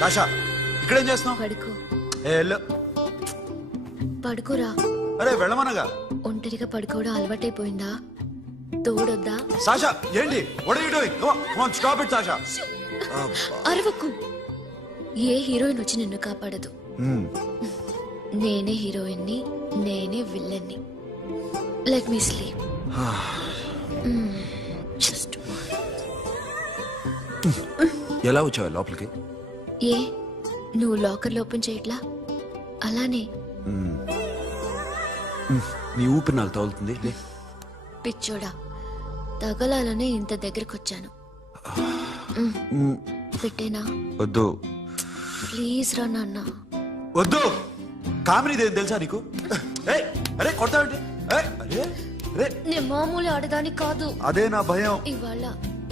Sasha ఇక్కడేం చేస్తున్నావు? పడుకో. పడుకోరా. అరే వెళ్ళమనగా. ఒంటరిగా పడుకోవడం అలవాటైపోయిందా? తోడొద్దా? సాషా ఏంటి? What are you doing? Come on stop it Sasha. అరవకు. ఏ హీరోయిన్ వచ్చి నిన్ను కాపాడదు. నేనే హీరోయిన్ని, నేనే విల్లన్ని. Let me sleep. జస్ట్ ఎలా వచ్చావు లోపలికి? ఏ నువ్వు లాకర్ ఓపెన్ చేయట్లా? అలానే. నీ ఊపిరి నాకు తగులుతుంది. పిచ్చోడా, తగలాలనే ఇంత దగ్గరకు వచ్చాను. పెట్టేనా? వద్దు ప్లీజ్ రా నాన్న. వద్దు. కామినీది తెలుసా నీకు? అరే కొడతావండి. నేను మామూలు ఆడదాని కాదు. అదే నా భయం. ఇవాళ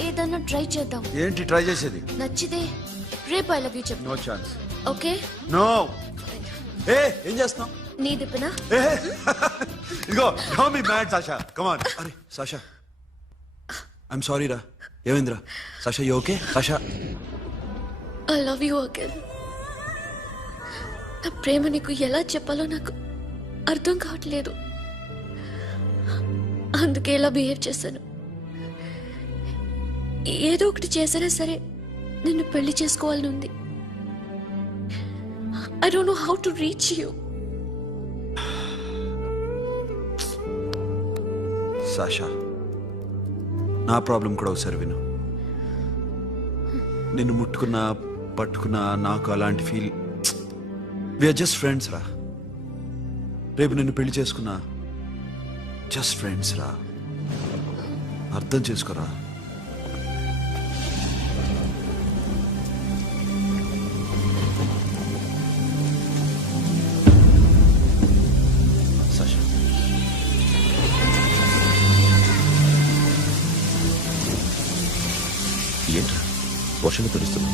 ఏదన్నా ట్రై చేద్దాం. ఏంటి ట్రై చేసేది? నచ్చితే రేపు ఐ లవ్ యూ చెప్పు. No chance. ఓకే? నో. ఏం చేస్తున్నావు? నీ దిప్పునా? ఇదిగో don't be mad Sasha. Come on. అరే సాషా ఐఎమ్ సారీ రా. ఏమైందిరా? Sasha you okay? Sasha I love you again. నా ప్రేమ నీకు ఎలా చెప్పాలో నాకు అర్థం కావట్లేదు. అందుకే ఇలా బిహేవ్ చేశాను. ఏదో ఒకటి చేసినా సరే నిన్ను పెళ్లి చేసుకోవాలని ఉంది. I don't know how to reach you. Sasha నా ప్రాబ్లం కూడా ఒకసారి విను. నిన్ను ముట్టుకున్నా పట్టుకున్నా నాకు అలాంటి ఫీల్. వీఆర్ జస్ట్ ఫ్రెండ్స్ రా. రేపు నిన్ను పెళ్లి చేసుకున్నా జస్ట్ ఫ్రెండ్స్ రా. అర్థం చేసుకోరా. సాషా ఏంట్రా వర్షంలో తెలుస్తుంది?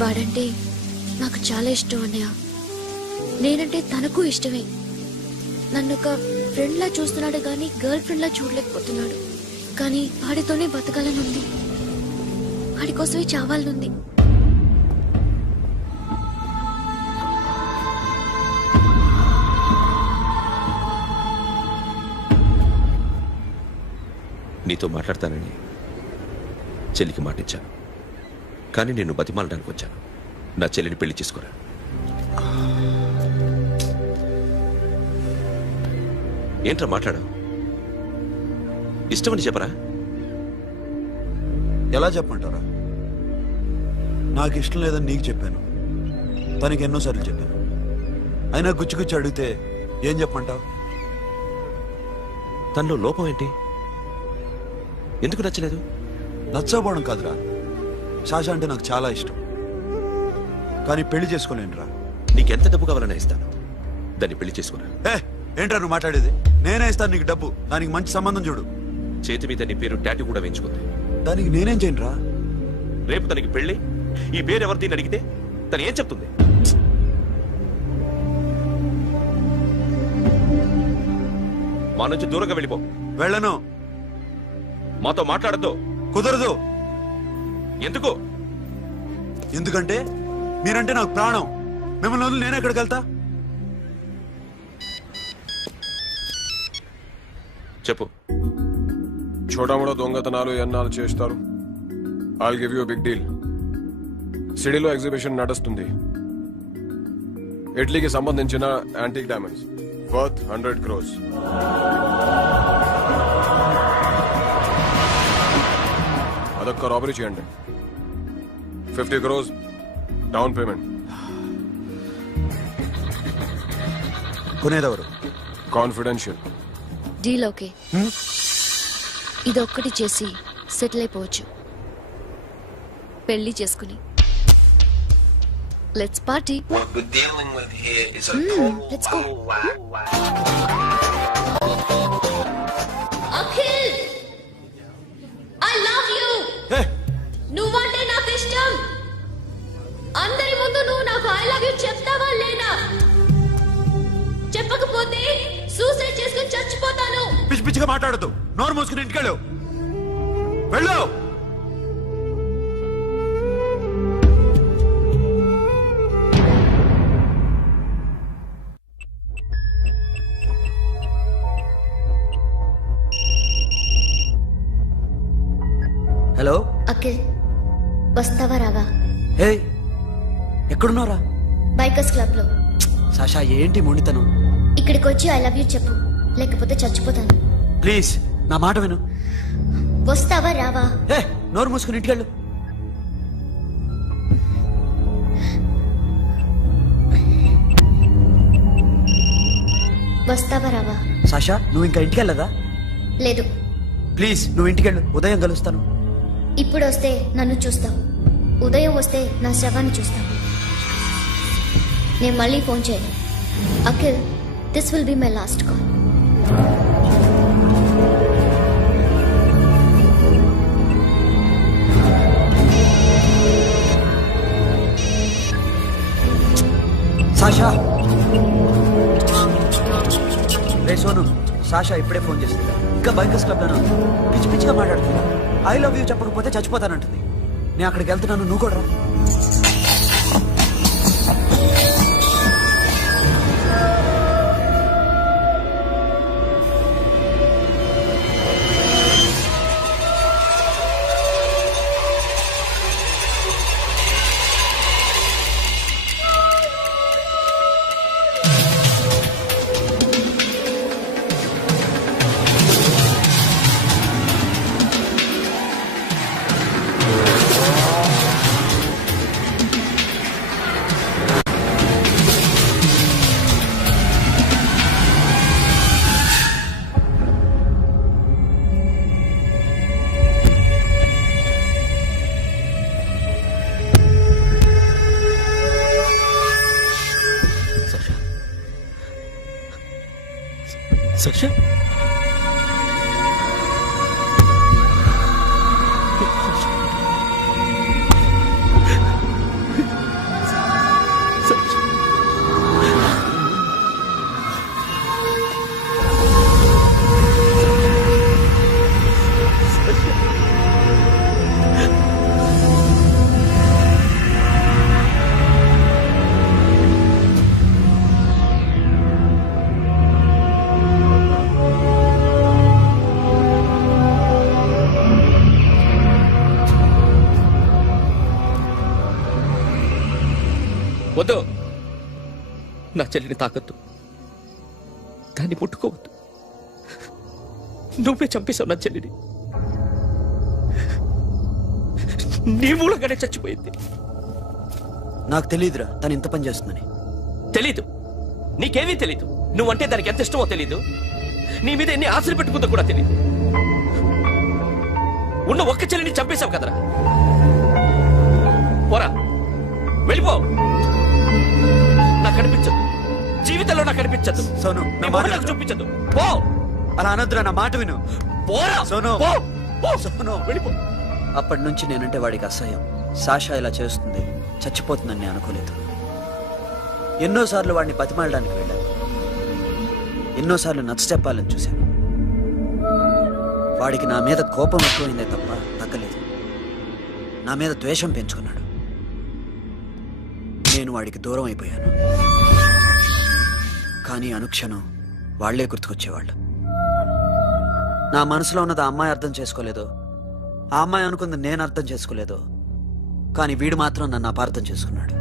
వాడంటే నాకు చాలా ఇష్టం అన్నయ్య. నేనంటే తనకు ఇష్టమే. నన్ను ఒక ఫ్రెండ్ లా చూస్తున్నాడు కానీ గర్ల్ ఫ్రెండ్ లా చూడలేకపోతున్నాడు. కానీ వాడితోనే బతకాలనుంది. వాడి కోసమే చావాలనుంది. నీతో మాట్లాడతానని చెల్లికి మాటిచ్చాను, కానీ నేను బతిమాలడానికి వచ్చాను. నా చెల్లిని పెళ్లి చేసుకోరా. ఏంట్రా మాట్లాడావు? ఇష్టమని చెప్పరా? ఎలా చెప్పమంటారా? నాకు ఇష్టం లేదని నీకు చెప్పాను, తనకి ఎన్నోసార్లు చెప్పాను. అయినా గుచ్చి అడిగితే ఏం చెప్పమంటావు? తనలో లోపం ఏంటి? ఎందుకు నచ్చలేదు? నచ్చకపోవడం కాదురా, సాషా అంటే నాకు చాలా ఇష్టం, కానీ పెళ్లి చేసుకోలేనురా. నీకెంత డబ్బు కావాలన్నా ఇస్తాను, దాన్ని పెళ్లి చేసుకురా. ఏంట్రా నువ్వు మాట్లాడేది? నేనే ఇస్తాను నీకు డబ్బు, దానికి మంచి సంబంధం చూడు. చేతి మీద నీ పేరు టాటూ కూడా వేయించుకుంది. దానికి నేనేం చేయనురా? రేపు తనకి పెళ్లి ఈ పేరు ఎవరిది అడిగితే తను ఏం చెప్తుంది? మా నుంచి దూరంగా వెళ్ళిపో. వెళ్ళను. మాతో మాట్లాడద్దు. కుదరదు. ఎందుకు? ఎందుకంటే మీరంటే నాకు ప్రాణం. మిమ్మల్ని వదిలి నేను ఎక్కడికి వెళ్తా? చెప్పు. చోటామోటా దొంగతనాలు ఎన్నాళ్ళు చేస్తారు? I'll give you big deal. సిటీలో ఎగ్జిబిషన్ నడుస్తుంది. ఇటలీకి సంబంధించిన యాంటిక్ డైమండ్స్ వర్త్ 100 crores. అదొక్క రాబరీ చేయండి. 50 crores డౌన్ పేమెంట్. కొనేదెవరు? కాన్ఫిడెన్షియల్. Deal okay. ఇదొక్కటి చేసి సెటిల్ అయిపోవచ్చు. పెళ్లి చేసుకుని let's party. What we're dealing with here is a let's go. Akhil, I love you. నువ్వంటే నాకు ఇష్టం. అందరి ముందు నువ్వు నాకు ఐ లవ్ యు చెప్తావా లేదా? చెప్పకపోతే సూసైడ్ చేసుకుని చచ్చిపోతాను. పిచ్చి పిచ్చిగా మాట్లాడదు. నోరు మూసుకుని ఇంటికెళ్ళు. వెళ్ళు. హలో అఖిల్ వస్తావా రావా? హే, ఎక్కడున్నారా? బైకర్స్ క్లబ్ లో. సాషా, ఏంటి మొండితనం? ఇక్కడికి వచ్చి ఐ లవ్ యూ చెప్పు, లేకపోతే చచ్చిపోతాను. ప్లీజ్ నా మాట విను. వస్తావా రావా? ఏ, నోరు మూసుకుని ఇంటికెళ్ళు. వస్తావా రావా? సాషా, నువ్వు ఇంకా ఇంటికెళ్ళదా? లేదు. ప్లీజ్ నువ్వు ఇంటికెళ్ళు, ఉదయం కలుస్తాను. ఇప్పుడు వస్తే నన్ను చూస్తావు, ఉదయం వస్తే నా శవాన్ని చూస్తావు. నేను మళ్ళీ ఫోన్ చేయను. Akhil, this will be my last call. Sasha, ray Sonu, Sasha ఇప్పుడే ఫోన్ చేస్తుంది. ఇంకా బైకర్స్ క్లబ్ లోనే ఉంది. పిచ్చి పిచ్చిగా మాట్లాడుతున్నా. ఐ లవ్ యూ చెప్పకపోతే చచ్చిపోతానంటుంది. నేను అక్కడికి వెళ్తున్నాను, నువ్వు కూడా రా. Sasha? వద్దు, నా చెల్లిని తాకద్దు, దాన్ని ముట్టుకోవద్దు. నువ్వే చంపేశావు నా చెల్లిని. నీ మూలంగానే చచ్చిపోయింది. నాకు తెలియదురా తను ఇంత పని చేస్తుందని. తెలీదు, నీకేమీ తెలీదు. నువ్వంటే దానికి ఎంత ఇష్టమో తెలీదు. నీ మీద ఎన్ని ఆశలు పెట్టుకుందో కూడా తెలీదు. ఉన్న ఒక్క చెల్లిని చంపేశావు కదరా. పోరా, వెళ్ళిపో. నాకు కనిపించదు, జీవితంలో నాకు కనిపించదు. సోను, నీ మొహం నాకు చూపించదు. పో. అలా అనొద్దురా, నా మాట విను. పోరా సోను, పో. పో. సోను, వెళ్ళిపో. అప్పటి నుంచి నేనంటే వాడికి అసహ్యం. సాషా ఇలా చేస్తుంది, చచ్చిపోతుందని నేను అనుకోలేదు. ఎన్నోసార్లు వాడిని బతిమాలడానికి వెళ్ళాను, ఎన్నోసార్లు నచ్చ చెప్పాలని చూశాను. వాడికి నా మీద కోపం ఎక్కువైందే తప్ప తగ్గలేదు. నా మీద ద్వేషం పెంచుకున్నాడు. నేను వాడికి దూరం అయిపోయాను. కానీ అనుక్షణం వాళ్లే గుర్తుకొచ్చేవాళ్ళు. నా మనసులో ఉన్నది ఆ అమ్మాయి అర్థం చేసుకోలేదు, ఆ అమ్మాయి అనుకుంది నేను అర్థం చేసుకోలేదు. కానీ వీడు మాత్రం నన్ను అపార్థం చేసుకున్నాడు.